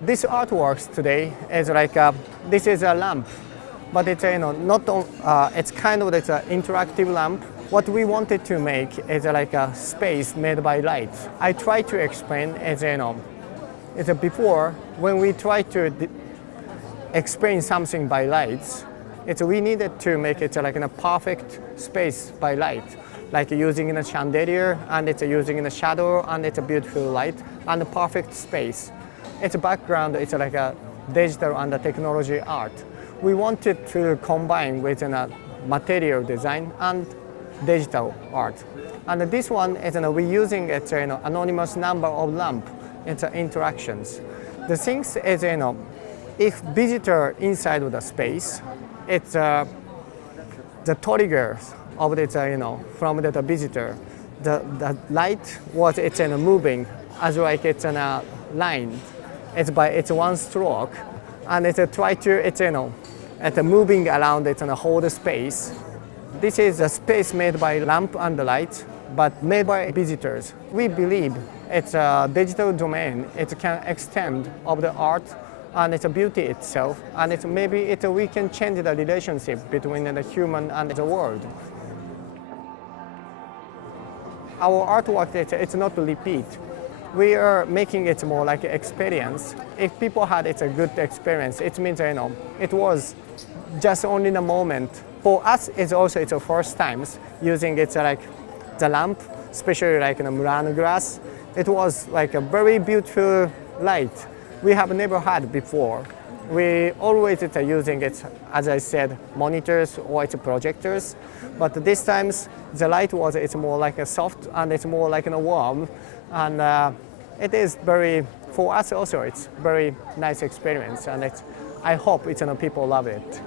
This artworks today is like this is a lamp, but it's not it's kind of it's an interactive lamp. What we wanted to make is like a space made by light. I try to explain is it's before when we try to explain something by lights, we needed to make it like in a perfect space by light, like using a chandelier and it's using a shadow and it's a beautiful light and a perfect space. Its background is like a digital and a technology art. We wanted to combine with a material design and digital art. And this one is we're using it's anonymous number of lamp. It's interactions. The things is if visitor inside of the space, it's the triggers of it from the visitor. The light was it's moving as like it's in a line. It's one stroke, and it's try to it's moving around it's in a whole space. This is a space made by lamp and light, but made by visitors. We believe it's a digital domain. It can extend of the art and it's a beauty itself, and we can change the relationship between the human and the world. Our artwork it's not to repeat. We are making it more like an experience. If people had a good experience, it means it was just only the moment. For us, it's the first times using like the lamp, especially like Murano glass. It was like a very beautiful light we have never had before. We always using it, as I said, monitors or projectors, but this time the light it's more like a soft and it's more like a warm, and it is for us also it's very nice experience, and I hope people love it.